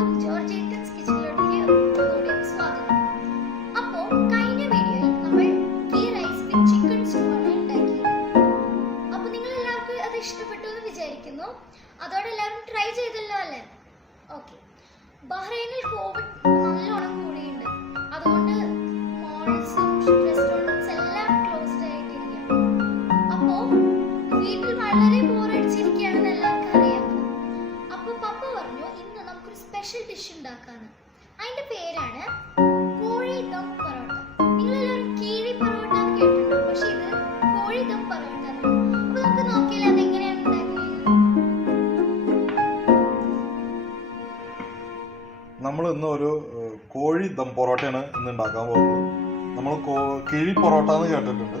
എല്ലാവർക്കും ജോർജ് ഏട്ടൻസ് കിച്ചണിലേക്ക് ഒന്നുകൂടി സ്വാഗതം. അപ്പോൾ കഴിഞ്ഞ വീഡിയോയിൽ നമ്മൾ ghee rice with chicken stew ആണ് ഉണ്ടാക്കിയത്. അപ്പോൾ നിങ്ങൾ എല്ലാവർക്കും അത് ഇഷ്ടപ്പെട്ടു എന്ന് വിചാരിക്കുന്നു. അതോടെ എല്ലാവരും ട്രൈ ചെയ്തല്ലോ അല്ലേ? ഓക്കെ. ബഹ്റൈനിൽ കോവിഡ് നല്ലോണം കൂടിയുണ്ട്. അതുകൊണ്ട് മോൾസും റെസ്റ്റോറൻറ്റ്സ് എല്ലാം ക്ലോസ്ഡ് ആയിട്ടിരിക്കും. അപ്പോൾ വീട്ടിൽ വളരെ ബോറടിച്ചിരിക്കുകയാണെന്ന് എല്ലാവർക്കും അറിയാം. അപ്പോൾ പപ്പ പറഞ്ഞു ഇന്ന് നമുക്കൊരു സ്പെഷ്യൽ ഡിഷ് ഉണ്ടാക്കാന്ന്. അതിന്റെ പേരാണ് കോഴി ദം പൊറോട്ട. നിങ്ങളെല്ലാവരും കീഴി പൊറോട്ട എന്ന് കേട്ടിട്ടുണ്ടോ? പക്ഷെ ഇത് കോഴി ദം പൊറോട്ട ആണ്. അപ്പോൾ നമുക്ക് നോക്കിയാലോ അതെങ്ങനെയാണ് ഉണ്ടാക്കുന്നത്. നമ്മൾ ഇന്ന് ഒരു കോഴി ദം പൊറോട്ടയാണ് ഇന്ന് ഉണ്ടാക്കാൻ പോകുന്നത്. നമ്മൾ കിഴി പൊറോട്ട എന്ന് കേട്ടിട്ടുണ്ട്.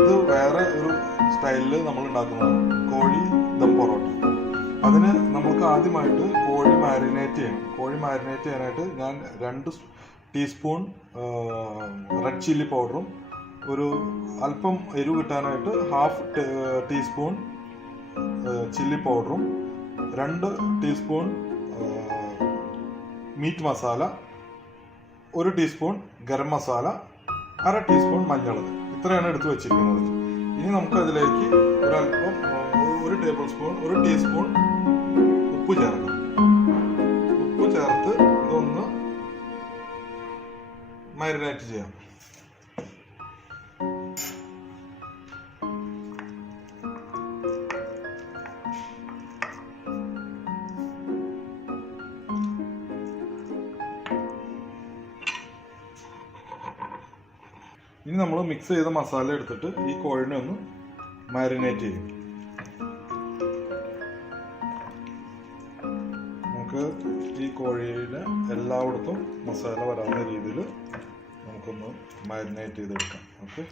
ഇത് വേറെ ഒരു സ്റ്റൈലിൽ നമ്മൾ ഉണ്ടാക്കുന്നതാണ് കോഴി ദം പൊറോട്ട. അതിന് നമുക്ക് ആദ്യമായിട്ട് കോഴി മാരിനേറ്റ് ചെയ്യണം. കോഴി മാരിനേറ്റ് ചെയ്യാനായിട്ട് ഞാൻ 2 ടീസ്പൂൺ റെഡ് ചില്ലി പൗഡറും ഒരു അല്പം എരിവ് കിട്ടാനായിട്ട് 1/2 ടീസ്പൂൺ ചില്ലി പൗഡറും 2 teaspoon meet masala, 1 teaspoon garam masala, 1/2 teaspoon മഞ്ഞൾ, ഇത്രയാണ് എടുത്ത് വെച്ചിരിക്കുന്നത്. ഇനി നമുക്കതിലേക്ക് ഒരല്പം 1 ടേബിൾ സ്പൂൺ 1 ടീസ്പൂൺ ഉപ്പ് ചേർക്കാം. ഉപ്പ് ചേർത്ത് ഇതൊന്ന് മാരിനേറ്റ് ചെയ്യാം. ഇനി നമ്മൾ മിക്സ് ചെയ്ത മസാല എടുത്തിട്ട് ഈ കോഴിനെ ഒന്ന് മാരിനേറ്റ് ചെയ്യും. നമുക്ക് ഈ കോഴിയുടെ എല്ലായിടത്തും മസാല വരാവുന്ന രീതിയിൽ നമുക്കൊന്ന് മാരിനേറ്റ് ചെയ്തെടുക്കാം. ഓക്കെ,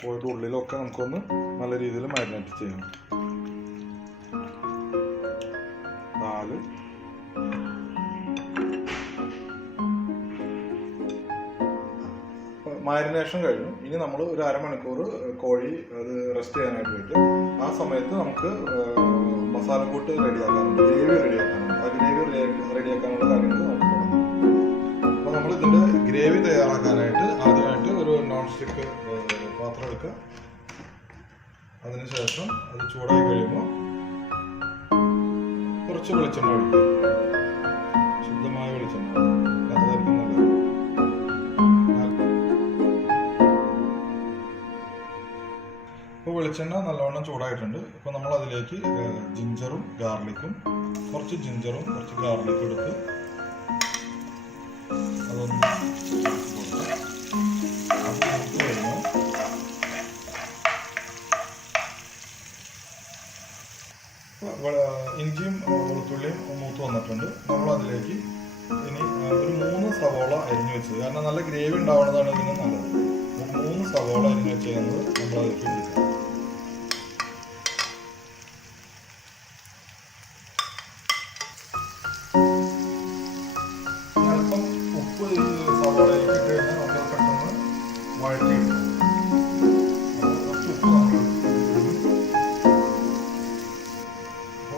കോഴിയുടെ ഉള്ളിലൊക്കെ നമുക്കൊന്ന് നല്ല രീതിയിൽ മാരിനേറ്റ് ചെയ്യണം. 4 മാരിനേഷൻ കഴിഞ്ഞു. ഇനി നമ്മൾ ഒരു അരമണിക്കൂർ കോഴി അത് റെസ്റ്റ് ചെയ്യാനായിട്ട് വയ്ക്കും. ആ സമയത്ത് നമുക്ക് മസാലക്കൂട്ട് റെഡിയാക്കാനുണ്ട്, ഗ്രേവി റെഡിയാക്കാനുണ്ട്. ആ ഗ്രേവി റെഡിയാക്കാനുള്ള കാര്യങ്ങൾ നമുക്ക് തുടങ്ങാം. അപ്പോൾ നമ്മൾ ഇതിൻ്റെ ഗ്രേവി തയ്യാറാക്കാനായിട്ട് ആദ്യമായിട്ട് ഒരു നോൺ സ്റ്റിക്ക് പാത്രം എടുക്കുക. അതിനുശേഷം അത് ചൂടായി കഴിയുമ്പോൾ കുറച്ച് വെളിച്ചെണ്ണ ഒഴിക്കുക. ശുദ്ധമായ വെളിച്ചെണ്ണ, അതായിരിക്കും നല്ലത്. ഇപ്പോൾ വെളിച്ചെണ്ണ നല്ലവണ്ണം ചൂടായിട്ടുണ്ട്. ഇപ്പോൾ നമ്മൾ അതിലേക്ക് ജിഞ്ചറും ഗാർലിക്കും, കുറച്ച് ജിഞ്ചറും കുറച്ച് ഗാർലിക്കും എടുത്ത് അതൊന്ന് അത് മൂത്ത് വരുമ്പോൾ ഇഞ്ചിയും വെളുത്തുള്ളിയും മൂത്ത് വന്നിട്ടുണ്ട്. നമ്മളതിലേക്ക് ഇനി ഒരു 3 സവോള അരിഞ്ഞു വെച്ചത്, കാരണം നല്ല ഗ്രേവി ഉണ്ടാവുന്നതാണ് ഇതിന് നല്ലത്. 3 സവോള അരിഞ്ഞു വെച്ചത് നമ്മളതിലേക്ക് ഇടുക. അല്പം ഉപ്പ് ഈ സവോളയിലേക്ക് ഇട്ട് കഴിഞ്ഞാൽ നമ്മൾ പെട്ടെന്ന് വഴറ്റിയിടും. കുറച്ച് ഉപ്പ് നമ്മൾ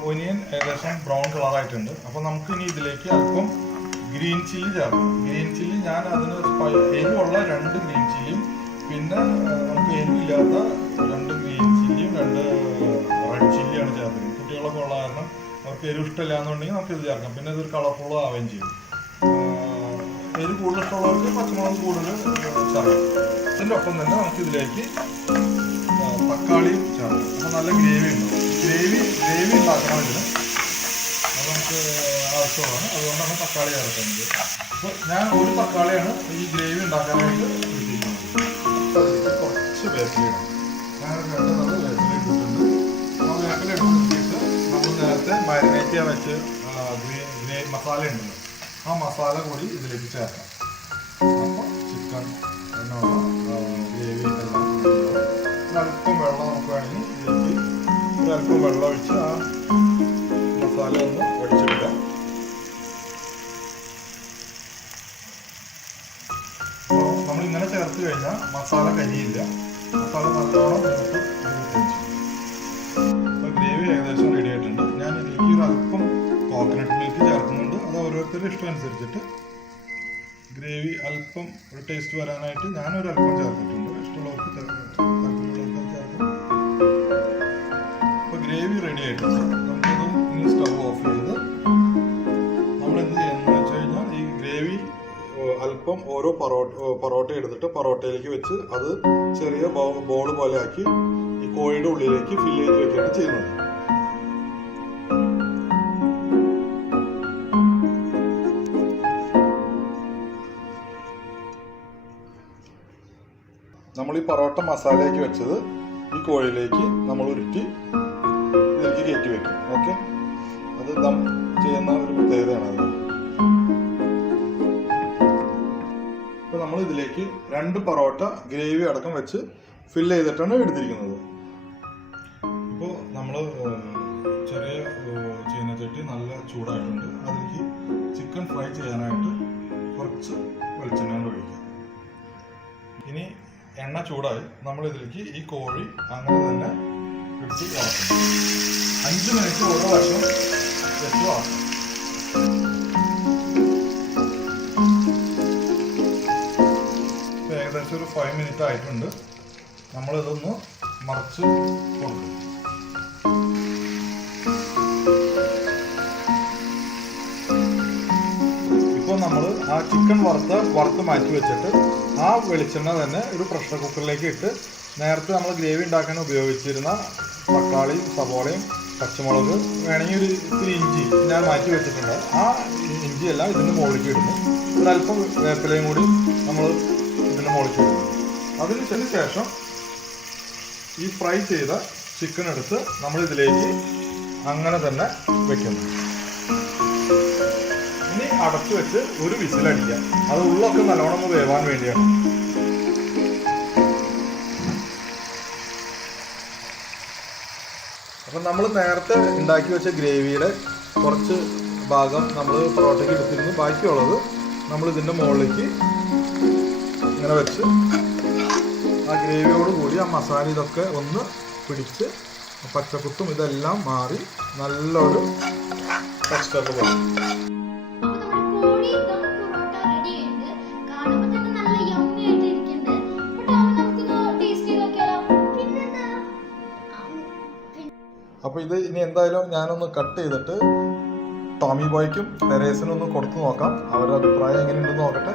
ഒനിയൻ ഏകദേശം ബ്രൗൺ കളറായിട്ടുണ്ട്. അപ്പോൾ നമുക്ക് ഇനി ഇതിലേക്ക് അല്പം ഗ്രീൻ ചില്ലി ചേർക്കാം. ഗ്രീൻ ചില്ലി ഞാൻ അതിന് എരിവുള്ള 2 ഗ്രീൻ ചില്ലിയും പിന്നെ നമുക്ക് എരിവില്ലാത്ത 2 ഗ്രീൻ ചില്ലിയും 2 റെഡ് ചില്ലിയാണ് ചേർക്കുന്നത്. കുട്ടികളൊക്കെ ഉള്ള കാരണം അവർക്ക് എരിവ് ഇഷ്ടമില്ല എന്നുണ്ടെങ്കിൽ നമുക്ക് ഇത് ചേർക്കാം. പിന്നെ ഇതൊരു കളർഫുൾ ആവുകയും ചെയ്യും. എരിവ് കൂടുതൽ ഇഷ്ടമുള്ളവർക്ക് പച്ചമുളക് കൂടുതൽ ചേർക്കാം. ഇതിൻ്റെ ഒപ്പം തന്നെ നമുക്ക് ഇതിലേക്ക് തക്കാളിയും ചേർക്കാം. അപ്പോൾ നല്ല ഗ്രേവി ഉണ്ടാവും. ഗ്രേവി ഉണ്ടാക്കണമെങ്കിൽ അത് നമുക്ക് ആവശ്യമാണ്. അതുകൊണ്ടാണ് തക്കാളി ചേർക്കുന്നത്. അപ്പോൾ ഞാൻ 1 തക്കാളിയാണ് ഈ ഗ്രേവി ഉണ്ടാക്കാനായിട്ട് എടുത്തിരിക്കുന്നത്. അതിലേക്ക് കുറച്ച് വേപ്പിലിടാം. ഞാൻ 2 നല്ല വേപ്പിലിട്ടിട്ടുണ്ട്. ആ വേപ്പിലിട്ടിട്ട് നമ്മൾ നേരത്തെ മാരിനേറ്റ് ചെയ്യാൻ വെച്ച് മസാല ഉണ്ടല്ലോ, ആ മസാല കൂടി ഇതിലേക്ക് ചേർക്കാം. അപ്പോൾ ചിക്കൻ എന്നുള്ള ഗ്രേവി എല്ലാം ഒരല്പം വെള്ളം നമുക്ക് വേണമെങ്കിൽ ഇതിലേക്ക് ഒരല്പം വെള്ളം ഒഴിച്ച് ആ മസാല ഒന്ന് ഒഴിച്ചെടുക്കാം. അപ്പോൾ നമ്മളിങ്ങനെ ചേർത്ത് കഴിഞ്ഞാൽ മസാല കരിയില്ല. മസാല നല്ലോണം നമുക്ക് അപ്പോൾ ഗ്രേവി ഏകദേശം റെഡി ആയിട്ടുണ്ട്. ഞാൻ ഇതിലേക്ക് ഒരു അല്പം കോക്കനട്ട് മിൽക്ക് ചേർക്കുന്നുണ്ട്. അത് ഓരോ ഓരോരുത്തരുടെ ഇഷ്ടം അനുസരിച്ചിട്ട് ഗ്രേവി അല്പം ഒരു ടേസ്റ്റ് വരാനായിട്ട് ഞാനൊരു അല്പം ചേർത്തിട്ടുണ്ട്. ഇഷ്ടമുള്ളവർക്ക് താല്പര്യമുള്ളവർക്ക് ചേർക്കും. ഇപ്പോൾ ഗ്രേവി റെഡി ആയിട്ടുണ്ട്. നമുക്കിത് ഇനി സ്റ്റവ് ഓഫ് ചെയ്ത് നമ്മളെന്ത് ചെയ്യുന്നത് വെച്ച് കഴിഞ്ഞാൽ ഈ ഗ്രേവി അല്പം ഓരോ പൊറോട്ട എടുത്തിട്ട് പൊറോട്ടയിലേക്ക് വെച്ച് അത് ചെറിയ ബോൾ പോലെ ആക്കി ഈ കോഴിയുടെ ഉള്ളിലേക്ക് ഫില്ല് ചെയ്ത് വെക്കുകയാണ് ചെയ്യുന്നത്. നമ്മൾ ഈ പൊറോട്ട മസാലയ്ക്ക് വെച്ചത് ഈ കോഴിയിലേക്ക് നമ്മൾ ഉരുട്ടി ഇതിലേക്ക് കയറ്റി വെക്കും. ഓക്കെ, അത് ദം ചെയ്യുന്ന ഒരു പ്രത്യേകതയാണ് അത്. ഇപ്പോൾ നമ്മൾ ഇതിലേക്ക് 2 പൊറോട്ട ഗ്രേവി അടക്കം വെച്ച് ഫില്ല് ചെയ്തിട്ടാണ് എടുത്തിരിക്കുന്നത്. ഇപ്പോൾ നമ്മൾ ചെറിയ ചീനച്ചട്ടി നല്ല ചൂടായിട്ടുണ്ട്. അതിലേക്ക് ചിക്കൻ ഫ്രൈ ചെയ്യാനായിട്ട് കുറച്ച് വെളിച്ചെണ്ണ ഒഴിക്കുക. ഇനി എണ്ണ ചൂടായി നമ്മൾ ഇതിലേക്ക് ഈ കോഴി അങ്ങനെ തന്നെ ഇട്ട് വളർത്തും. 5 മിനിറ്റ് ഓരോ വശം വെച്ച് വളർത്തും. ഏകദേശം ഒരു 5 മിനിറ്റ് ആയിട്ടുണ്ട്. നമ്മളിതൊന്ന് മറിച്ച് കൊടുക്കും. ഇപ്പോൾ നമ്മൾ ആ ചിക്കൻ വറുത്ത് മാറ്റി വെച്ചിട്ട് ആ വെളിച്ചെണ്ണ തന്നെ ഒരു പ്രഷർ കുക്കറിലേക്ക് ഇട്ട് നേരത്തെ നമ്മൾ ഗ്രേവി ഉണ്ടാക്കാൻ ഉപയോഗിച്ചിരുന്ന തക്കാളിയും സവോളയും പച്ചമുളക് വേണമെങ്കിൽ ഒരു ഇത്തിരി ഇഞ്ചി ഞാൻ മാറ്റി വെച്ചിട്ടുണ്ട്. ആ ഇഞ്ചിയെല്ലാം ഇതിൻ്റെ മുകളിലേക്ക് ഇടുന്നു. ഒരല്പം വേപ്പിലയും കൂടി നമ്മൾ ഇതിൻ്റെ മുകളിലേക്ക് ഇടുന്നു. അതിന് ശേഷം ഈ ഫ്രൈ ചെയ്ത ചിക്കൻ എടുത്ത് നമ്മൾ ഇതിലേക്ക് അങ്ങനെ തന്നെ വെക്കുന്നു. ഇനി അടച്ചു വെച്ച് ഒരു വിസിലടിക്കുക. അത് ഉള്ളൊക്കെ നല്ലോണം വേവാൻ വേണ്ടിയാണ്. അപ്പം നമ്മൾ നേരത്തെ ഉണ്ടാക്കി വെച്ച ഗ്രേവിയുടെ കുറച്ച് ഭാഗം നമ്മൾ പൊറോട്ടയ്ക്ക് എടുത്തിരുന്നു. ബാക്കിയുള്ളത് നമ്മൾ ഇതിൻ്റെ മുകളിലേക്ക് ഇങ്ങനെ വെച്ച് ആ ഗ്രേവിയോട് കൂടി ആ മസാല ഇതൊക്കെ ഒന്ന് പിടിച്ച് പച്ചക്കുത്തും ഇതെല്ലാം മാറി നല്ലൊരു ടെക്സ്ചറിൽ വരും. അപ്പോൾ ഇത് ഇനി എന്തായാലും ഞാനൊന്ന് കട്ട് ചെയ്തിട്ട് ടോമി ബോയ്ക്കും തെരേസിനും ഒന്ന് കൊടുത്തു നോക്കാം. അവരുടെ അഭിപ്രായം എങ്ങനെയുണ്ടെന്ന് നോക്കട്ടെ.